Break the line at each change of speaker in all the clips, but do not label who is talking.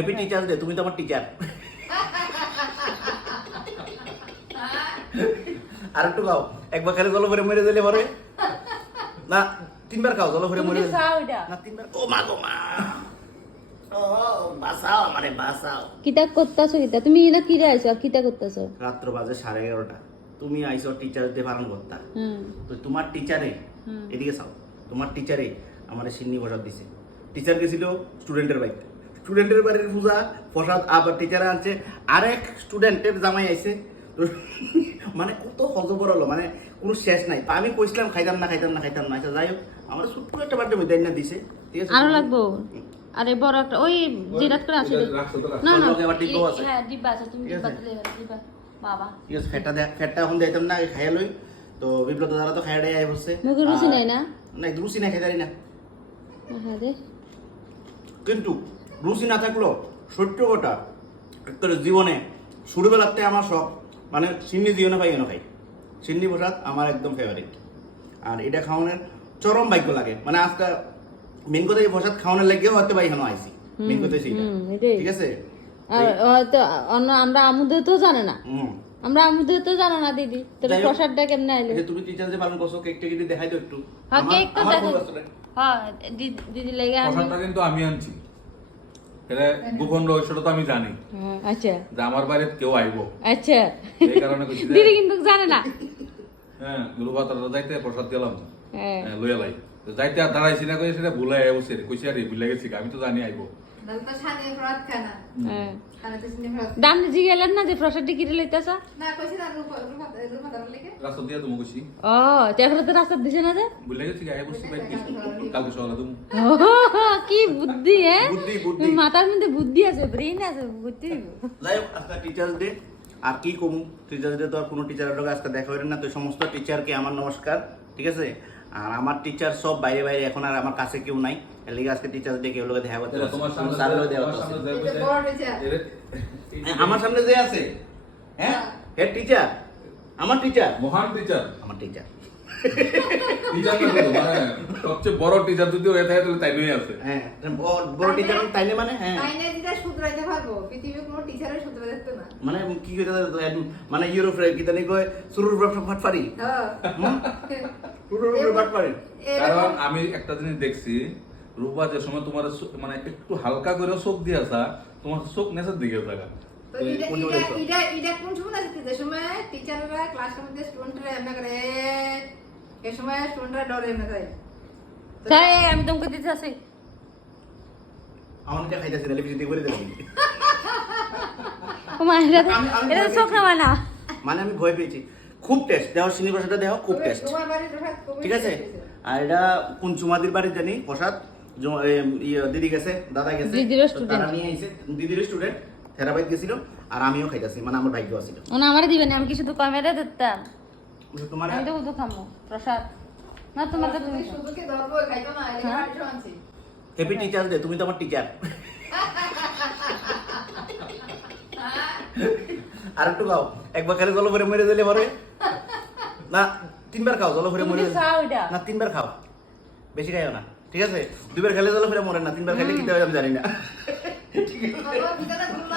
Happy teachers day তুমি তো আমার টিচার আর একটু খাও একবার খালি জল ভরে মরে দিলে পরে না তিনবার খাও জল ভরে মরে না তিনবার ও মা গো মা
কিতা করতেছো কিতা তুমি না কিরে আইছো আর কিতা করতেছো
রাত্র বাজে সাড়ে এগারোটা তুমি পালন করতা তো তোমার টিচারে
হুম।
এদিকে চাও তোমার টিচারে আমার সিন্নি প্রসাদ দিছে টিচার গেছিল স্টুডেন্টের বাড়িতে স্টুডেন্টের বাড়ির পূজা প্রসাদ আবার টিচারে আনছে। আরেক স্টুডেন্টের জামাই আইছে। তো মানে কত হজবর হলো মানে কোনো শেষ নাই। আমি কইছিলাম খাইতাম না খাইতাম না খাইতাম না। আচ্ছা যাই হোক আমার ছোট্ট একটা বার্থডে মিটাই না দিছে। ঠিক আছে?
আরও লাগবো? আরে বড় একটা ওই জিরাত করে আসে
এটা রাখছো তো রাখছো।
না না।
আছে।
হ্যাঁ ডিব্বা আছে তুমি। ডিব্বা দিলে বাবা।
ঠিক আছে এখন দিতাম না খাইয়া লই। তো বিপ্লব দাদা তো খাইয়া দেয় বসছে
মুখে রুচি নাই না?
না রুচি নাই খাইতারি না।
হ্যাঁ রে
কিন্তু রুচি না থাকলেও সত্য কথা তোর জীবনে ছোটবেলাতে আমার শখ মানে সিন্নি জীবনে পাই কেন খাই সিন্নি প্রসাদ আমার একদম ফেভারিট আর এটা খাওয়ানোর চরম ভাগ্য লাগে। মানে আজকে মেন কথা এই প্রসাদ খাওয়ানোর লাগেও হয়তো বা এখানে আইসি মেন কথা সেইটা। ঠিক আছে?
হয়তো অন্য আমরা আমুদের তো জানে না। আমরা আমুদের তো জানো না দিদি। তোর প্রসাদটা কেমনে আইলো?
যে তুমি টিচার যে পালন করছ কেক টেক দেখাই দাও একটু।
হ্যাঁ
আমার-
কেক তো দেখো হ্যাঁ দিদি লেগে আমি
প্রসাদটা কিন্তু আমি আনছি। এটা গোপন রহস্যটা তো আমি জানি।
হ্যাঁ, আচ্ছা।
যে আমার বাড়িতে কেউ আইবো।
আচ্ছা।
এই কারণে কইছি
দিদি কিন্তু জানে না।
হ্যাঁ গুরুবাতারা যাইতে প্রসাদ দিলাম।
হ্যাঁ।
হ্যাঁ, লইয়া লাই। যাইতে আর দাঁড়াইছি না কই সেটা ভুলাই বসে কইছি আরে ভুলে গেছি আমি তো জানি আইবো।
তো
হ্যাঁ।
তো
দাম জি গেলেন না যে প্রসাদটা কিনে লইতেছ?
না কইছি না রূপা রূপা রূপা তার লেগে।
রাস্তা দিয়ে তুমি কইছি।
ও তারপরে তো রাস্তা দিছে না যে?
ভুলে গেছি বসে কালকে সকালে তুমি
কি বুদ্ধি হ্যাঁ?
বুদ্ধি, বুদ্ধি।
মাথার মধ্যে বুদ্ধি আছে ব্রেন আছে বুদ্ধি
যাই হোক আজকে টিচার্স ডে আর কি কমু? টিচার্স ডে তো আর কোনো টিচারের লোক আজকে দেখা হইল না তো সমস্ত টিচারকে আমার নমস্কার ঠিক আছে? আর আমার টিচার সব বাইরে বাইরে এখন আর আমার কাছে কেউ নাই। এর লিগে আজকে টিচার্স ডে কেউ লোকে দেখা করতে
তোমার সামনে
স্যারের দেখা করতে
সামনে
পারছি
যাইবো
এটা
যে-
বড় টিচার
এরে-
না। আমার সামনে যে আছে। হ্যাঁ? হেড টিচার আমার টিচার
মহান টিচার
আমার টিচার
টিচার না শুধু, মানে সবচেয়ে বড় টিচার যদি হয়ে থাকে তাহলে তাই নই আছে।
হ্যাঁ বড়- বড় টিচার তাইলে মানে হ্যাঁ।
শুধরাইতে পারব পৃথিবীর কোনো না।
মানে কি কইতে মানে ইউরোপে কি জানি কয় সুরুর ব্যবসা ফাটফারি।
হ্যাঁ
সুরুর ব্যবসা ফাটফারি।
কারণ আমি একটা জিনিস দেখছি রূপা যে সময় তোমার চো- মানে একটু হালকা করে চোখ দিয়ে আসা তোমার চোখ নেচার দিকে থাকা।
তো
এই কোন
সময় আছে? যে সময় টিচাররা ক্লাসের মধ্যে স্টুডেন্টরা এমনি করে
আমি তোমাকে দিতে আসি।
আমার খাইতেছি করে
ও মা এটা এটা
মানে আমি ভয় পেয়েছি। খুব টেস্ট দেহ চিনি প্রসাদটা দেহ খুব টেস্ট ঠিক আছে? আর এটা কোন চুমাদির বাড়ি জানি প্রসাদ। ইয়ে, দিদি গেছে দাদা গেছে। তারা নিয়ে আইছে। দিদির স্টুডেন্ট থেরাবাইত গেছিল আর আমিও খাইতেছি মানে আমার ভাগ্য আছিল।
ও না আমার দিবেন আমি কি শুধু ক্যামেরা দিতাম
তোমার
আমি তো শুধু খামো প্রসাদ। না তোমার তো তুমি
শুধুকে ধরবো খাইতো না এর
হ্যাঁ?
বাড়ি
হ্যাপি টিচার্স ডে তুমি তো আমার টিচার আর একটু খাও একবার খালি জল ভরে মরে দিলে পরে। না তিনবার খাও জল ভরে মরে? না তিনবার খাও। বেশি খাইও না ঠিক আছে? দুইবার খেলে জল ভরে মরে না তিনবার খাইলে কি হয় আমি জানি না।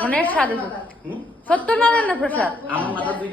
অনেক স্বাদ? সত্য নারায়ণ প্রসাদ?
আমার মাথা দুই